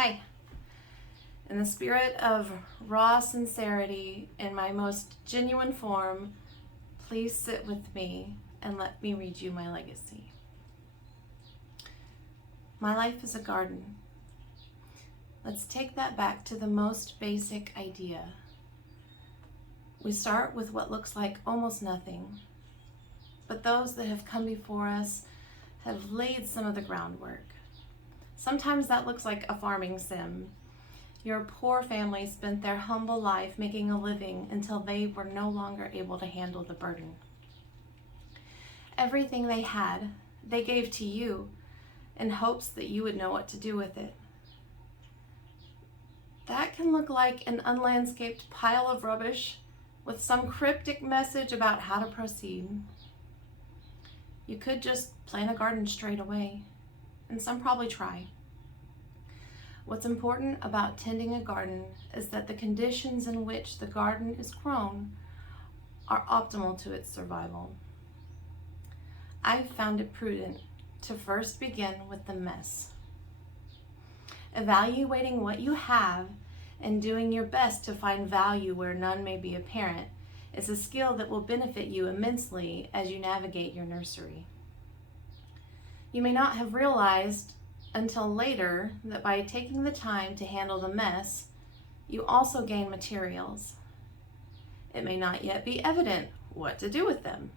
Hi. In the spirit of raw sincerity in my most genuine form, please sit with me and let me read you my legacy. My life is a garden. Let's take that back to the most basic idea. We start with what looks like almost nothing, but those that have come before us have laid some of the groundwork. Sometimes that looks like a farming sim. Your poor family spent their humble life making a living until they were no longer able to handle the burden. Everything they had, they gave to you in hopes that you would know what to do with it. That can look like an unlandscaped pile of rubbish with some cryptic message about how to proceed. You could just plant a garden straight away, and some probably try. What's important about tending a garden is that the conditions in which the garden is grown are optimal to its survival. I've found it prudent to first begin with the mess. Evaluating what you have and doing your best to find value where none may be apparent is a skill that will benefit you immensely as you navigate your nursery. You may not have realized until later that by taking the time to handle the mess, you also gain materials. It may not yet be evident what to do with them,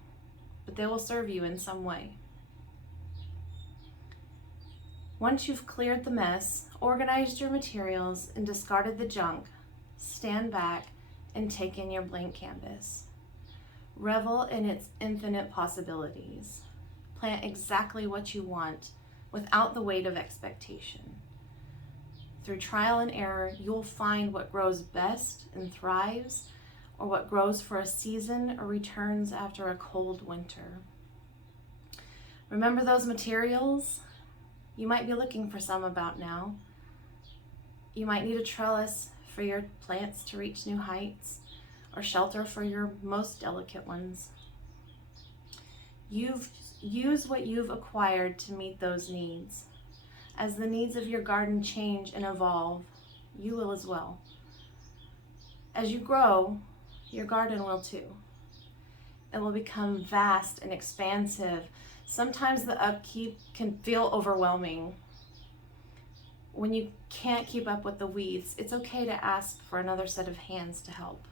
but they will serve you in some way. Once you've cleared the mess, organized your materials, and discarded the junk, stand back and take in your blank canvas. Revel in its infinite possibilities. Plant exactly what you want without the weight of expectation. Through trial and error, you'll find what grows best and thrives, or what grows for a season or returns after a cold winter. Remember those materials? You might be looking for some about now. You might need a trellis for your plants to reach new heights, or shelter for your most delicate ones. Use what you've acquired to meet those needs. As the needs of your garden change and evolve, you will as well. As you grow, your garden will too. It will become vast and expansive. Sometimes the upkeep can feel overwhelming. When you can't keep up with the weeds, it's okay to ask for another set of hands to help.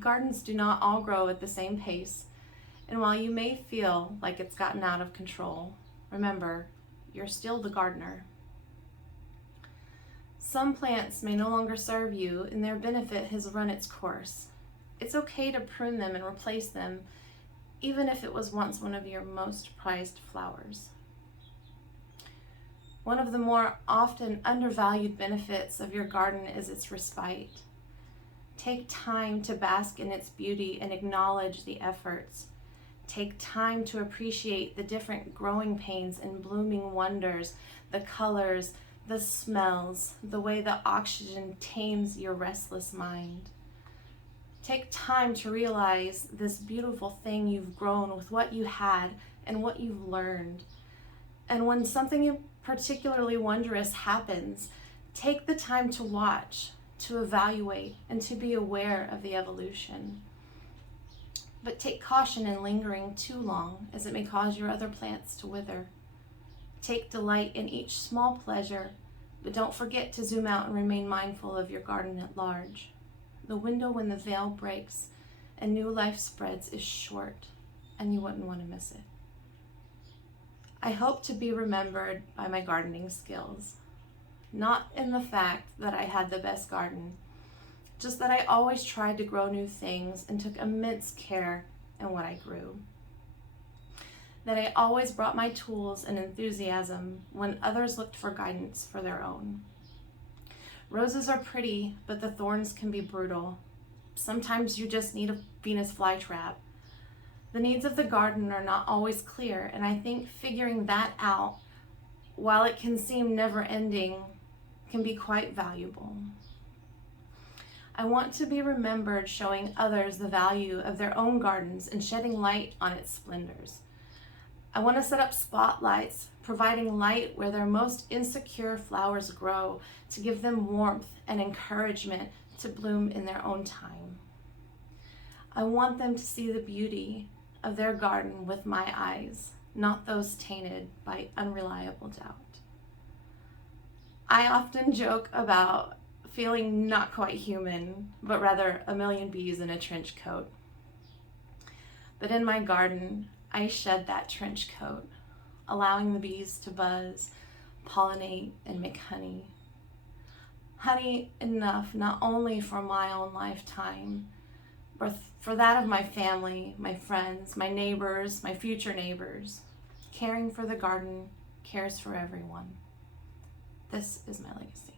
Gardens do not all grow at the same pace, and while you may feel like it's gotten out of control, remember, you're still the gardener. Some plants may no longer serve you, and their benefit has run its course. It's okay to prune them and replace them, even if it was once one of your most prized flowers. One of the more often undervalued benefits of your garden is its respite. Take time to bask in its beauty and acknowledge the efforts. Take time to appreciate the different growing pains and blooming wonders, the colors, the smells, the way the oxygen tames your restless mind. Take time to realize this beautiful thing you've grown with what you had and what you've learned. And when something particularly wondrous happens, take the time to watch, to evaluate, and to be aware of the evolution. But take caution in lingering too long, as it may cause your other plants to wither. Take delight in each small pleasure, but don't forget to zoom out and remain mindful of your garden at large. The window when the veil breaks and new life spreads is short, and you wouldn't want to miss it. I hope to be remembered by my gardening skills, not in the fact that I had the best garden, just that I always tried to grow new things and took immense care in what I grew. That I always brought my tools and enthusiasm when others looked for guidance for their own. Roses are pretty, but the thorns can be brutal. Sometimes you just need a Venus flytrap. The needs of the garden are not always clear, and I think figuring that out, while it can seem never-ending, can be quite valuable. I want to be remembered showing others the value of their own gardens and shedding light on its splendors. I want to set up spotlights, providing light where their most insecure flowers grow, to give them warmth and encouragement to bloom in their own time. I want them to see the beauty of their garden with my eyes, not those tainted by unreliable doubt. I often joke about feeling not quite human, but rather a million bees in a trench coat. But in my garden, I shed that trench coat, allowing the bees to buzz, pollinate, and make honey. Honey enough not only for my own lifetime, but for that of my family, my friends, my neighbors, my future neighbors. Caring for the garden cares for everyone. This is my legacy.